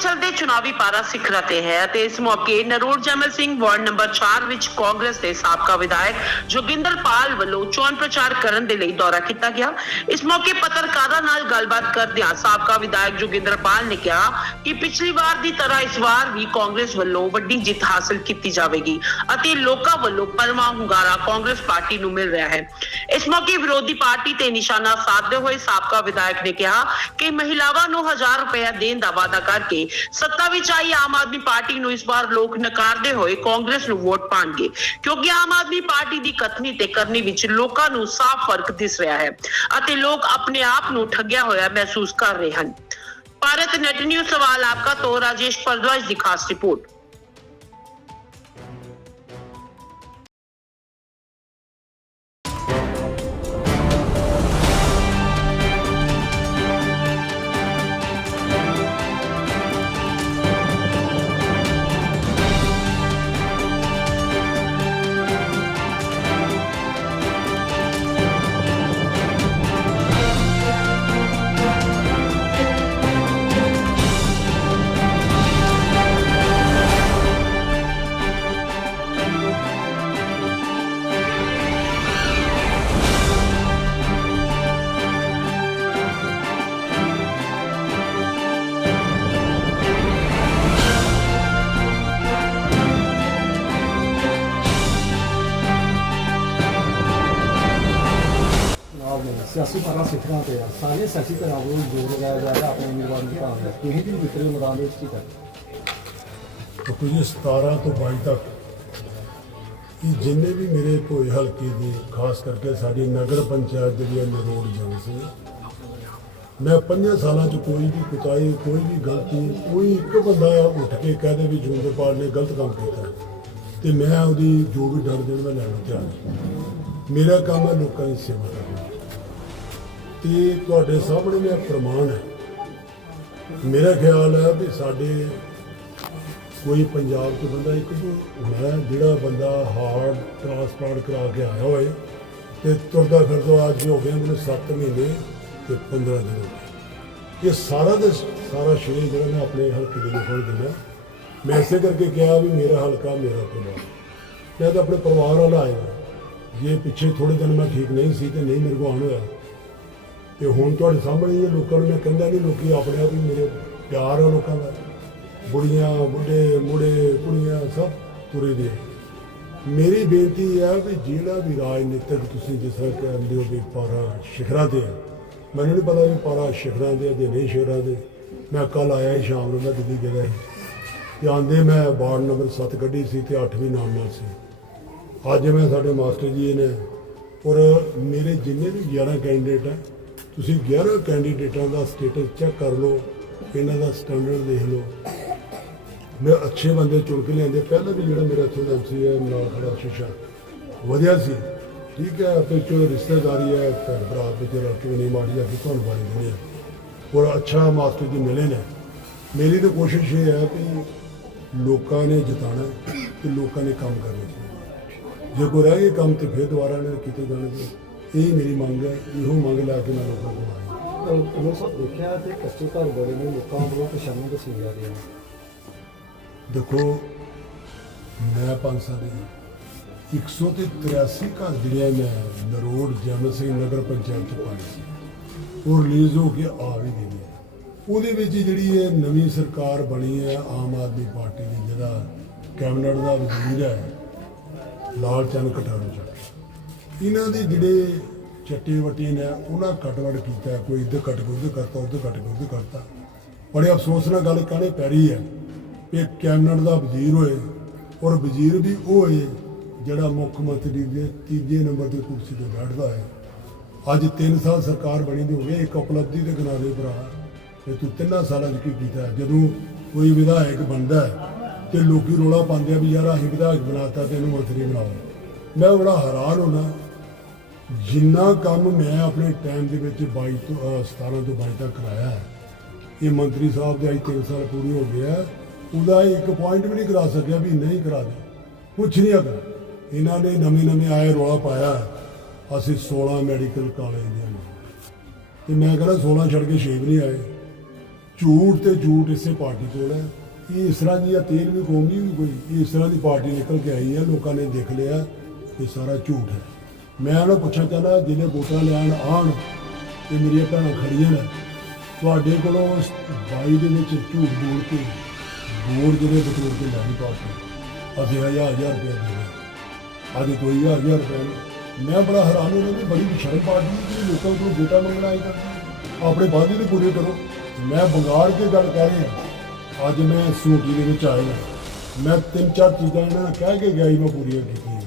ਚਲਦੇ ਚੁਣਾਵੀ ਪਾਰਾ ਸਿਖਰਾਂ ਤੇ ਹੈ ਅਤੇ ਇਸ ਮੌਕੇ ਨਰੋੜ ਜਮਲ ਸਿੰਘ ਵਾਰਡ ਨੰਬਰ 4 ਵਿੱਚ ਕਾਂਗਰਸ ਦੇ ਸਾਬਕਾ ਵਿਧਾਇਕ ਜੋਗਿੰਦਰ ਪਾਲ ਵੱਲੋਂ ਚੋਣ ਪ੍ਰਚਾਰ ਕਰਨ ਦੇ ਲਈ ਦੌਰਾ ਕੀਤਾ ਗਿਆ। ਇਸ ਮੌਕੇ ਪੱਤਰਕਾਰਾਂ ਨਾਲ ਗੱਲਬਾਤ ਕਰਦਿਆਂ ਸਾਬਕਾ ਵਿਧਾਇਕ ਜੋਗਿੰਦਰ ਪਾਲ ਨੇ ਕਿਹਾ ਕਿ ਪਿਛਲੀ ਵਾਰ ਦੀ ਤਰ੍ਹਾਂ ਇਸ ਵਾਰ ਵੀ ਕਾਂਗਰਸ ਵੱਲੋਂ ਵੱਡੀ ਜਿੱਤ ਹਾਸਲ ਕੀਤੀ ਜਾਵੇਗੀ ਅਤੇ ਲੋਕਾਂ ਵੱਲੋਂ ਪਰਮਾ ਹੁੰਗਾਰਾ ਕਾਂਗਰਸ ਪਾਰਟੀ ਨੂੰ ਮਿਲ ਰਿਹਾ ਹੈ। ਇਸ ਮੌਕੇ ਵਿਰੋਧੀ ਪਾਰਟੀ ਤੇ ਨਿਸ਼ਾਨਾ ਸਾਧਦੇ ਹੋਏ ਸਾਬਕਾ ਵਿਧਾਇਕ ਨੇ ਕਿਹਾ ਕਿ ਮਹਿਲਾਵਾਂ ਨੂੰ 1000 ਰੁਪਏ ਦੇਣ ਦਾ ਵਾਅਦਾ ਕਰਕੇ ਸੱਤਾ ਵਿੱਚ ਆਈ ਆਮ ਆਦਮੀ ਪਾਰਟੀ ਨੂੰ ਇਸ ਵਾਰ ਲੋਕ ਨਕਾਰਦੇ ਹੋਏ ਕਾਂਗਰਸ ਨੂੰ ਵੋਟ ਪਾਣਗੇ। ਕਿਉਂਕਿ ਆਮ ਆਦਮੀ ਪਾਰਟੀ ਦੀ ਕਥਨੀ ਤੇ ਕਰਨੀ ਵਿੱਚ ਲੋਕਾਂ ਨੂੰ ਸਾਫ਼ ਫ਼ਰਕ ਦਿਸ ਰਿਹਾ ਹੈ ਅਤੇ ਲੋਕ ਆਪਣੇ ਆਪ ਨੂੰ ਠੱਗਿਆ ਹੋਇਆ ਮਹਿਸੂਸ ਕਰ ਰਹੇ ਹਨ। ਭਾਰਤ ਨੈਟ ਨਿਊਜ਼ ਸਵਾਲ ਆਪਕਾ ਤੋਂ ਰਾਜੇਸ਼ ਪਰਦਵਾਜ ਦੀ ਖਾਸ ਰਿਪੋਰਟ। ਸਿਆਸੀ ਪਾਰਾ ਸਿੱਖਣਾ ਤੇ ਆ। ਸਾਰੇ ਸਿਆਸੀ ਧਿਰਾਂ ਵੱਲੋਂ ਜ਼ੋਰ ਲਗਾਇਆ ਜਾ ਰਿਹਾ ਆਪਣੇ ਉਮੀਦਵਾਰ ਨੂੰ ਭਾਵ। ਹੈ ਤੁਸੀਂ ਵੀ ਵਿਤਰੇ ਮੈਦਾਨ ਦੇ ਵਿੱਚ ਕੀ ਕਰ ਕਿਉਂਕਿ ਜੀ 17 ਤੋਂ 22 ਤੱਕ। ਇਹ ਜਿੰਨੇ ਵੀ ਮੇਰੇ ਭੋਏ ਹਲਕੇ ਦੇ, ਖਾਸ ਕਰਕੇ ਸਾਡੀ ਨਗਰ ਪੰਚਾਇਤ ਜਿਹੜੀ ਹੈ ਨਰੋੜ ਜੰਗ ਸੀ। ਮੈਂ ਪੰਜਾਂ ਸਾਲਾਂ 'ਚ ਕੋਈ ਵੀ ਕੁਤਾਈ ਕੋਈ ਵੀ ਗਲਤੀ, ਕੋਈ ਇੱਕ ਬੰਦਾ ਉੱਠ ਕੇ ਕਹਿ ਦੇ ਵੀ ਜੁੰਦਰਪਾਲ ਨੇ ਗਲਤ ਕੰਮ ਕੀਤਾ। ਤੇ ਮੈਂ ਉਹਦੀ ਜੋ ਵੀ ਡਰ ਦੇਣ ਮੈਂ ਲੈਣਾ ਤਿਆਰ ਮੇਰਾ ਕੰਮ ਹੈ ਲੋਕਾਂ ਦੀ ਸੇਵਾ ਕਰਨਾ। ਤੇ ਤੁਹਾਡੇ ਸਾਹਮਣੇ ਮੈਂ ਪ੍ਰਮਾਣ ਹੈ। ਮੇਰਾ ਖਿਆਲ ਹੈ ਵੀ ਸਾਡੇ ਕੋਈ ਪੰਜਾਬ ਤੋਂ ਬੰਦਾ ਇੱਕ ਜੋ ਮੈਂ ਜਿਹੜਾ ਬੰਦਾ ਹਾਰਟ ਟ੍ਰਾਂਸਪਲਾਂਟ ਕਰਾ ਕੇ ਆਇਆ ਹੋਏ ਤੇ ਤੁਰਦਾ ਫਿਰਦਾ ਅੱਜ ਹੋ ਗਿਆ, ਮੈਨੂੰ 7 ਮਹੀਨੇ ਤੇ 15 ਦਿਨ ਹੋ ਗਏ। ਇਹ ਸਾਰਾ ਦੇ ਸਾਰਾ ਸ਼ੇਰ ਜਿਹੜਾ ਮੈਂ ਆਪਣੇ ਹਲਕੇ ਦੇ ਲੋਕਾਂ ਨੂੰ ਦਿੰਦਾ। ਮੈਂ ਇਸੇ ਕਰਕੇ ਕਿਹਾ ਵੀ ਮੇਰਾ ਹਲਕਾ ਮੇਰਾ ਪਰਿਵਾਰ ਮੈਂ ਤਾਂ ਆਪਣੇ ਪਰਿਵਾਰ ਨਾਲ ਆਇਆ। ਜੇ ਪਿੱਛੇ ਥੋੜੇ ਦਿਨ ਮੈਂ ਠੀਕ ਨਹੀਂ ਸੀ ਤੇ ਨਹੀਂ ਮੇਰੇ ਕੋਲ ਆਉਣ ਹੋਇਆ ਤੇ ਹੁਣ ਤੁਹਾਡੇ ਸਾਹਮਣੇ ਹੀ ਲੋਕਾਂ ਨੂੰ ਮੈਂ ਕਹਿੰਦਾ ਨਹੀਂ ਲੋਕੀ ਆਪਣੇ ਆਪ ਹੀ ਮੇਰੇ ਪਿਆਰ ਆ ਲੋਕਾਂ ਦਾ। ਬੁੜੀਆਂ, ਬੁੱਢੇ, ਮੁੰਡੇ, ਕੁੜੀਆਂ ਸਭ ਤੁਰੇ ਦੇ ਮੇਰੀ ਬੇਨਤੀ ਹੈ ਵੀ ਜਿਹੜਾ ਵੀ ਰਾਜਨੀਤਿਕ ਤੁਸੀਂ ਜਿਸ ਤਰ੍ਹਾਂ ਕਹਿੰਦੇ ਹੋ ਵੀ ਪਾਰਾ ਸ਼ਿਖਰਾਂ ਤੇ ਆ, ਮੈਨੂੰ ਨਹੀਂ ਪਤਾ ਵੀ ਪਾਰਾ ਸ਼ਿਖਰਾਂ ਦੇ ਆ ਜਾਂ ਨਹੀਂ ਸ਼ਿਖਰਾਂ ਦੇ। ਮੈਂ ਕੱਲ ਆਇਆ ਸੀ, ਸ਼ਾਮ ਨੂੰ ਮੈਂ ਦਿੱਲੀ ਗਿਆ ਸੀ। ਤੇ ਆਂਦੇ ਮੈਂ ਵਾਰਡ ਨੰਬਰ 7 ਕੱਢੀ ਸੀ ਤੇ 8 ਵੀ ਨਾਮ ਨਾਲ ਸੀ। ਅੱਜ ਮੈਂ ਸਾਡੇ ਮਾਸਟਰ ਜੀ ਨੇ ਔਰ ਮੇਰੇ ਜਿੰਨੇ ਵੀ 11 ਕੈਂਡੀਡੇਟ ਆ ਤੁਸੀਂ 11 ਕੈਂਡੀਡੇਟਾਂ ਦਾ ਸਟੇਟਸ ਚੈੱਕ ਕਰ ਲਓ, ਇਹਨਾਂ ਦਾ ਸਟੈਂਡਰਡ ਦੇਖ ਲਓ। ਮੈਂ ਅੱਛੇ ਬੰਦੇ ਚੁਣ ਕੇ ਲਿਆਂਦੇ। ਪਹਿਲਾਂ ਵੀ ਜਿਹੜਾ ਮੇਰਾ ਇੱਥੋਂ ਦਾ ਐਮਸੀ ਹੈ, ਨਾਲ ਖੜਾ ਸ਼ੀਸ਼ਾ। ਵਧੀਆ ਸੀ। ਠੀਕ ਹੈ ਫਿਰ ਚੋ ਰਿਸ਼ਤੇਦਾਰੀ ਹੈ, ਭੈਣ ਭਰਾ ਵਿੱਚ ਰਲ ਕੇ ਨਹੀਂ ਮਾੜੀ ਜਾ ਕੇ ਤੁਹਾਨੂੰ ਬਾਰੇ ਦੇਣੀ ਹੈ ਔਰ ਅੱਛਾ ਮਾਸਟਰ ਜੀ ਮਿਲੇ ਨੇ। ਮੇਰੀ ਤਾਂ ਕੋਸ਼ਿਸ਼ ਇਹ ਹੈ ਕਿ ਲੋਕਾਂ ਨੇ ਜਿਤਾਣਾ ਹੈ ਤੇ ਲੋਕਾਂ ਨੇ ਕੰਮ ਕਰਨਾ। ਚਾਹੀਦਾ ਜੇ ਕੋਈ ਰਹਿ ਗਏ ਕੰਮ ਤੇ ਫਿਰ ਦੁਬਾਰਾ ਨੇ ਕੀਤੇ ਜਾਣਗੇ। ਇਹ ਮੇਰੀ ਮੰਗ ਹੈ ਇਹੋ ਮੰਗ ਲੈ ਕੇ ਮੈਂ ਲੋਕਾਂ ਕੋਲ ਆਇਆ। ਉਹ ਸਭ ਦੇਖਿਆ ਤੇ ਕੱਚੇ ਘਰ ਬੜੇ ਨੇ ਲੋਕਾਂ ਵੱਲੋਂ ਪਛਾਣਾਂ ਦੱਸੀ ਜਾ ਰਹੀਆਂ ਦੇਖੋ ਮੈਂ ਪੰਜ ਸਾਲ ਦੀ 183 ਘਰ ਜਿਹੜੇ ਮੈਂ ਨਰੋੜ ਜਮਨ ਸਿੰਘ ਨਗਰ ਪੰਚਾਇਤ ਚ ਪਾਏ ਸੀ। ਉਹ ਰਿਲੀਜ਼ ਹੋ ਕੇ ਆ ਵੀ ਗਈ ਉਹਦੇ ਵਿੱਚ ਜਿਹੜੀ ਇਹ ਨਵੀਂ ਸਰਕਾਰ ਬਣੀ ਹੈ ਆਮ ਆਦਮੀ ਪਾਰਟੀ ਦੀ ਜਿਹੜਾ ਕੈਬਨਿਟ ਦਾ ਵਜ਼ੀਰ ਹੈ ਲਾਲ ਚੰਦ ਕਟਾਰੂ ਚੱਕ ਇਹਨਾਂ ਦੇ ਜਿਹੜੇ ਚੱਟੇ ਵੱਟੇ ਨੇ, ਉਹਨਾਂ ਕਟਵੜ ਕੀਤਾ, ਕੋਈ ਇੱਧਰ ਕੱਟ ਕੋਈ ਉੱਧਰ ਕਰਤਾ, ਉੱਧਰ ਕੱਟ ਕੋਈ ਉੱਧਰ ਕਰਤਾ। ਬੜੇ ਅਫਸੋਸ ਨਾਲ ਗੱਲ ਕਹਿਣੀ ਪੈ ਰਹੀ ਹੈ ਕਿ ਕੈਬਨਿਟ ਦਾ ਵਜ਼ੀਰ ਹੋਏ ਔਰ ਵਜ਼ੀਰ ਵੀ ਉਹ ਹੋਏ ਜਿਹੜਾ ਮੁੱਖ ਮੰਤਰੀ ਦੇ ਤੀਜੇ ਨੰਬਰ ਦੀ ਕੁਰਸੀ ਤੇ ਬੈਠਦਾ ਹੈ। ਅੱਜ 3 ਸਾਲ ਸਰਕਾਰ ਬਣੀ ਦੀ ਹੋ ਗਈ, ਇੱਕ ਉਪਲਬਧੀ ਦੇ ਗਿਨਾਰੇ ਭਰਾ। ਤੇ ਤੂੰ ਤਿੰਨਾਂ ਸਾਲਾਂ 'ਚ ਕੀ ਕੀਤਾ? ਜਦੋਂ ਕੋਈ ਵਿਧਾਇਕ ਬਣਦਾ ਹੈ ਤੇ ਲੋਕੀ ਰੋਲਾ ਪਾਉਂਦੇ ਆ ਵੀ ਯਾਰ ਅਸੀਂ ਵਿਧਾਇਕ ਬਣਾਤਾ ਤੇ ਇਹਨੂੰ ਮੰਤਰੀ ਬਣਾਓ। ਮੈਂ ਬੜਾ ਹੈਰਾਨ ਹੋਣਾ ਜਿੰਨਾ ਕੰਮ ਮੈਂ ਆਪਣੇ ਟਾਈਮ ਦੇ ਵਿੱਚ 22 ਤੋਂ, ਅਹ 17 ਤੋਂ 22 ਤੱਕ ਕਰਾਇਆ ਹੈ, ਇਹ ਮੰਤਰੀ ਸਾਹਿਬ ਦੇ ਅੱਜ 3 ਸਾਲ ਪੂਰੇ ਹੋ ਗਏ ਆ, ਉਹਦਾ ਇੱਕ ਪੁਆਇੰਟ ਵੀ ਨਹੀਂ ਕਰਾ ਸਕਿਆ ਵੀ ਨਹੀਂ ਕਰਾ ਦੇ। ਕੁਛ ਨਹੀਂ ਹੈਗਾ। ਇਹਨਾਂ ਨੇ ਨਵੇਂ ਨਵੇਂ ਆਏ, ਰੌਲਾ ਪਾਇਆ ਅਸੀਂ 16 ਮੈਡੀਕਲ ਕਾਲਜ ਦੇ ਨੇ ਤੇ ਮੈਂ ਕਹਿੰਦਾ 16 ਛੱਡ ਕੇ 6 ਵੀ ਨਹੀਂ ਆਏ। ਝੂਠ ਤੇ ਝੂਠ ਇਸੇ ਪਾਰਟੀ ਕੋਲ ਹੈ ਇਹ ਇਸ ਤਰ੍ਹਾਂ ਦੀ ਆ, ਤੇਲ ਵੀ ਕੌਮ ਨਹੀਂ ਵੀ ਕੋਈ। ਇਹ ਇਸ ਤਰ੍ਹਾਂ ਦੀ ਪਾਰਟੀ ਨਿਕਲ ਕੇ ਆਈ ਹੈ ਲੋਕਾਂ ਨੇ ਦੇਖ ਲਿਆ, ਇਹ ਸਾਰਾ ਝੂਠ ਹੈ। ਮੈਂ ਉਹਨੂੰ ਪੁੱਛਣਾ ਚਾਹੁੰਦਾ, ਜਿਹਨੇ ਵੋਟਾਂ ਲੈਣ ਆਣ ਤੇ ਮੇਰੀਆਂ ਭੈਣਾਂ ਖੜੀਆਂ ਨੇ, ਤੁਹਾਡੇ ਕੋਲੋਂ ਇਸ ਬਾਈ ਦੇ ਵਿੱਚ ਝੂਠ ਬੋਲ ਕੇ ਵੋਟ ਜਿਹੜੇ ਬਟੋਰ ਕੇ ਲੈਣੀ ਨਹੀਂ ਪਾਸ ਅਸੀਂ ਹਜ਼ਾਰ ਹਜ਼ਾਰ ਰੁਪਏ ਦੇਣਾ ਅੱਜ ਕੋਈ ਹਜ਼ਾਰ ਹਜ਼ਾਰ ਰੁਪਏ ਨਹੀਂ। ਮੈਂ ਬੜਾ ਹੈਰਾਨ ਹੋ ਰਿਹਾ ਬੜੀ ਵਿਸ਼ਾਲ ਪਾਰਟੀ ਹੈ ਜਿਹੜੀ ਲੋਕਾਂ ਕੋਲੋਂ ਵੋਟਾਂ ਮੰਗਣ ਆਈ ਕਰਦੀ ਆਪਣੇ ਵਾਅਦੇ ਤੇ ਪੂਰੇ ਕਰੋ। ਮੈਂ ਬੰਗਾਲ ਕੇ ਗੱਲ ਕਰ ਰਿਹਾ। ਅੱਜ ਮੈਂ ਸੂਟੀ ਦੇ ਵਿੱਚ ਆਇਆ। ਮੈਂ ਤਿੰਨ ਚਾਰ ਚੀਜ਼ਾਂ ਇਹਨਾਂ ਨੇ ਕਹਿ ਕੇ ਗਿਆ ਸੀ, ਮੈਂ ਪੂਰੀਆਂ ਕੀਤੀਆਂ।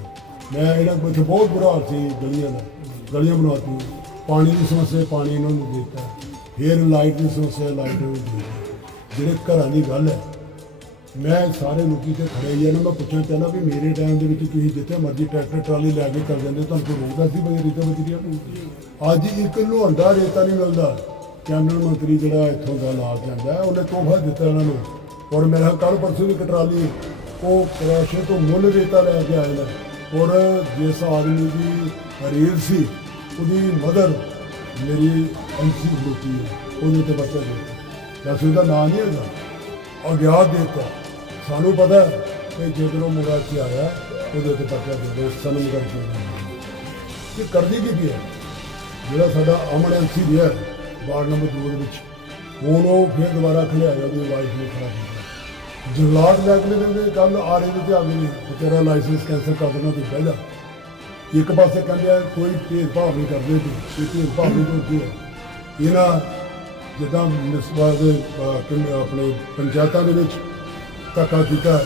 ਮੈਂ ਇਹਨਾਂ ਕੋਲ ਇੱਥੇ ਬਹੁਤ ਬੁਰਾ ਹਾਲ ਸੀ ਗਲੀਆਂ ਦਾ, ਗਲੀਆਂ ਬਣਾਤੀ ਪਾਣੀ ਦੀ ਸਮੱਸਿਆ, ਪਾਣੀ ਇਹਨਾਂ ਨੂੰ ਦੇ ਦਿੱਤਾ। ਫਿਰ ਲਾਈਟ ਦੀ ਸਮੱਸਿਆ, ਲਾਈਟ ਨੂੰ ਦੇ ਦਿੱਤੀ। ਜਿਹੜੇ ਘਰਾਂ ਦੀ ਗੱਲ ਹੈ, ਮੈਂ ਸਾਰੇ ਲੋਕੀ ਤੇ ਖੜੇ ਹੀ ਇਹਨਾਂ ਨੂੰ ਮੈਂ ਪੁੱਛਣਾ ਚਾਹੁੰਦਾ ਵੀ ਮੇਰੇ ਟਾਈਮ ਦੇ ਵਿੱਚ ਤੁਸੀਂ ਜਿੱਥੇ ਮਰਜ਼ੀ ਟਰੈਕਟਰ, ਟਰਾਲੀ ਲੈ ਕੇ ਚੱਲ ਜਾਂਦੇ ਤੁਹਾਨੂੰ ਕੋਈ ਰੋਕਦਾ ਸੀ ਬਈ ਰੀਤਾ ਮਜਰੀਆ ਅੱਜ ਇੱਕ ਲੋਹੰਡਾ ਰੇਤਾ ਨਹੀਂ ਮਿਲਦਾ। ਕੈਬਨਿਟ ਮੰਤਰੀ ਜਿਹੜਾ ਇੱਥੋਂ ਦਾ ਲਾ ਕੇ ਉਹਨੇ ਤੋਹਫਾ ਦਿੱਤਾ ਇਹਨਾਂ ਨੂੰ। ਔਰ ਮੇਰਾ ਕੱਲ ਪਰਸੋਂ ਦੀ ਕਟਰਾਲੀ ਉਹ ਕਰਾਸ਼ੇ ਤੋਂ ਮੁੱਲ ਰੇਤਾ ਲੈ ਕੇ ਆਏ ਔਰ ਜਿਸ ਆਦਮੀ ਦੀ ਰੀਲ ਸੀ, ਉਹਦੀ ਮਦਰ ਮੇਰੀ ਅੰਸੀ ਖਲੋਤੀ ਹੈ, ਉਹਦੇ ਤੇ ਬੱਚਾ ਦੇ ਵੈਸੇ ਉਹਦਾ ਨਾਂ ਨਹੀਂ ਹੈਗਾ, ਅਗਿਆਤ ਦੇਤਾ। ਸਾਨੂੰ ਪਤਾ ਕਿ ਜਦੋਂ ਮੁੰਡਾ ਇੱਥੇ ਆਇਆ, ਉਹਦੇ ਤੇ ਬੱਚਾ ਦੇ ਦੋ ਸਨਮ ਕਰਕੇ ਇਹ ਕਰਦੀ ਕੀ ਪਈ ਹੈ ਜਿਹੜਾ ਸਾਡਾ ਅਮਨ ਐਮਸੀ ਰਿਹਾ ਵਾਰਡ ਨੰਬਰ 2 ਦੇ ਵਿੱਚ, ਹੁਣ ਉਹ ਫਿਰ ਦੁਬਾਰਾ ਖਲਿਆਇਆ ਉਹਦੀ ਵਾਈਫ ਨੂੰ ਖੜਾ ਕੀਤਾ ਜਗਲਾਟ ਲੈ ਦੇ ਦਿੰਦੇ ਕੱਲ ਆ ਰਹੇ ਆ ਗਏ ਨੇ ਕਿ ਤੇਰਾ ਲਾਇਸੈਂਸ ਕੈਂਸਲ ਕਰ ਦੇਣਾ ਤੂੰ ਪਹਿਲਾਂ। ਇੱਕ ਪਾਸੇ ਕਹਿੰਦੇ ਆ, ਕੋਈ ਭੇਦਭਾਵ ਨਹੀਂ ਕਰਦੇ ਤੂੰ ਇਹ ਭੇਦਭਾਵ ਨਹੀਂ ਕਰਦੇ ਇਹਨਾਂ ਜਿੱਦਾਂ ਮਿਸਬਾ ਦੇ ਆਪਣੇ ਪੰਚਾਇਤਾਂ ਦੇ ਵਿੱਚ ਧੱਕਾ ਕੀਤਾ,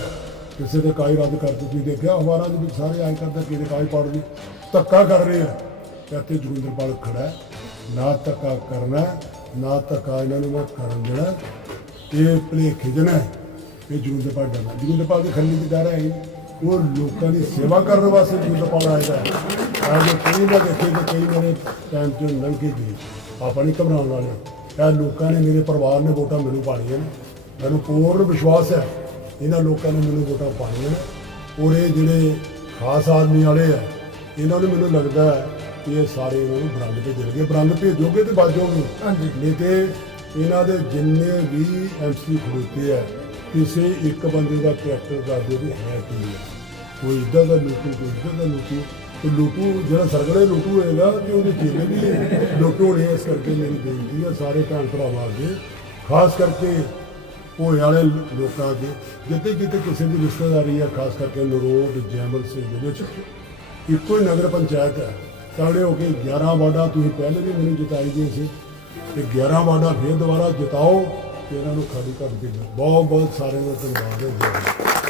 ਕਿਸੇ ਦੇ ਕਾਈ ਰੱਦ ਕਰ ਦਿੱਤੀ, ਦੇਖਿਆ ਅਖਬਾਰਾਂ ਦੇ ਵਿੱਚ ਸਾਰੇ ਆਏ ਕਰਦਾ ਕਿਹਦੇ ਕਾਈ ਪਾੜ ਦੀ ਧੱਕਾ ਕਰ ਰਹੇ ਆ। ਤੇ ਇੱਥੇ ਜੋਗਿੰਦਰਪਾਲ ਖੜਾ ਨਾ ਧੱਕਾ ਕਰਨਾ, ਨਾ ਧੱਕਾ ਇਹਨਾਂ ਨੂੰ ਮੈਂ ਕਰਨ ਦੇਣਾ, ਇਹ ਭਲੇਖੇ ਜਨਾ ਇਹ ਜੋਗਿੰਦਰਪਾਲ ਡਰਨਾ ਜੋਗਿੰਦਰਪਾਲ ਦੀ ਖੰਡੀ ਦੀ ਡਰ ਹੈ ਉਹ ਲੋਕਾਂ ਦੀ ਸੇਵਾ ਕਰਨ ਵਾਸਤੇ ਜੋਗਿੰਦਰਪਾਲ ਆਇਆ ਹੈ। ਅੱਜ ਕਈ ਨਾ ਦੇਖੇ ਤੇ ਕਈ ਮੇਰੇ ਟਾਈਮ ਚ ਲੰਘ ਕੇ ਗਏ ਆਪਾਂ ਨਹੀਂ ਘਬਰਾਉਣ ਵਾਲੇ। ਇਹ ਲੋਕਾਂ ਨੇ ਮੇਰੇ ਪਰਿਵਾਰ ਨੇ ਵੋਟਾਂ ਮੈਨੂੰ ਪਾਣੀਆਂ ਨੇ। ਮੈਨੂੰ ਪੂਰਨ ਵਿਸ਼ਵਾਸ ਹੈ ਇਹਨਾਂ ਲੋਕਾਂ ਨੇ ਮੈਨੂੰ ਵੋਟਾਂ ਪਾਣੀਆਂ ਨੇ। ਔਰ ਇਹ ਜਿਹੜੇ ਖਾਸ ਆਦਮੀ ਵਾਲੇ ਆ ਇਹਨਾਂ ਨੂੰ ਮੈਨੂੰ ਲੱਗਦਾ ਹੈ ਕਿ ਇਹ ਸਾਰੇ ਇਹਨਾਂ ਨੂੰ ਬਰੰਗ ਭੇਜਣਗੇ ਬਰੰਗ ਭੇਜੋਗੇ ਤੇ ਬਾਜੋਗੇ ਹਾਂਜੀ। ਨਹੀਂ ਤੇ ਇਹਨਾਂ ਦੇ ਜਿੰਨੇ ਵੀ ਐਮਸੀ ਖੜੋਤੇ ਆ ਕਿਸੇ ਇੱਕ ਬੰਦੇ ਦਾ ਕਰੈਕਟਰ ਕਰਦੇ ਵੀ ਹੈ ਕੀ ਹੈ। ਕੋਈ ਇੱਦਾਂ ਦਾ ਲੁੱਟੂ, ਕੋਈ ਇੱਦਾਂ ਦਾ ਲੁੱਟੂ। ਤੇ ਲੁੱਟੂ, ਜਿਹੜਾ ਸਰਗੜੇ ਲੁੱਟੂ ਹੋਏਗਾ, ਤੇ ਉਹਦੇ ਚੇਲੇ ਵੀ ਲੁੱਟੂ ਹੋਣੇ ਇਸ ਕਰਕੇ ਮੇਰੀ ਬੇਨਤੀ ਹੈ ਸਾਰੇ ਭੈਣ ਭਰਾਵਾਂ ਅੱਗੇ। ਖਾਸ ਕਰਕੇ ਹੋਏ ਵਾਲੇ ਲੋਕਾਂ ਅੱਗੇ। ਜਿੱਥੇ ਕਿਤੇ ਕਿਸੇ ਦੀ ਰਿਸ਼ਤੇਦਾਰੀ ਹੈ, ਖਾਸ ਕਰਕੇ ਨਰੋਡ ਜੈਮਲ ਸਿੰਘ ਦੇ ਵਿੱਚ। ਇੱਕੋ ਹੀ ਨਗਰ ਪੰਚਾਇਤ ਹੈ। ਤਗੜੇ ਹੋ ਕੇ 11 ਵਾਰਡਾਂ ਤੁਸੀਂ ਪਹਿਲੇ ਵੀ ਮੈਨੂੰ ਜਿਤਾਈ ਗਏ ਸੀ। ਤੇ 11 ਵਾਰਡਾਂ ਫੇਰ ਦੁਬਾਰਾ ਜਿਤਾਓ। ਤੇ ਇਹਨਾਂ ਨੂੰ ਖਾਲੀ ਕਰ ਕੇ ਬਹੁਤ ਬਹੁਤ ਸਾਰਿਆਂ ਦਾ ਧੰਨਵਾਦ ਹੈ ਜੀ।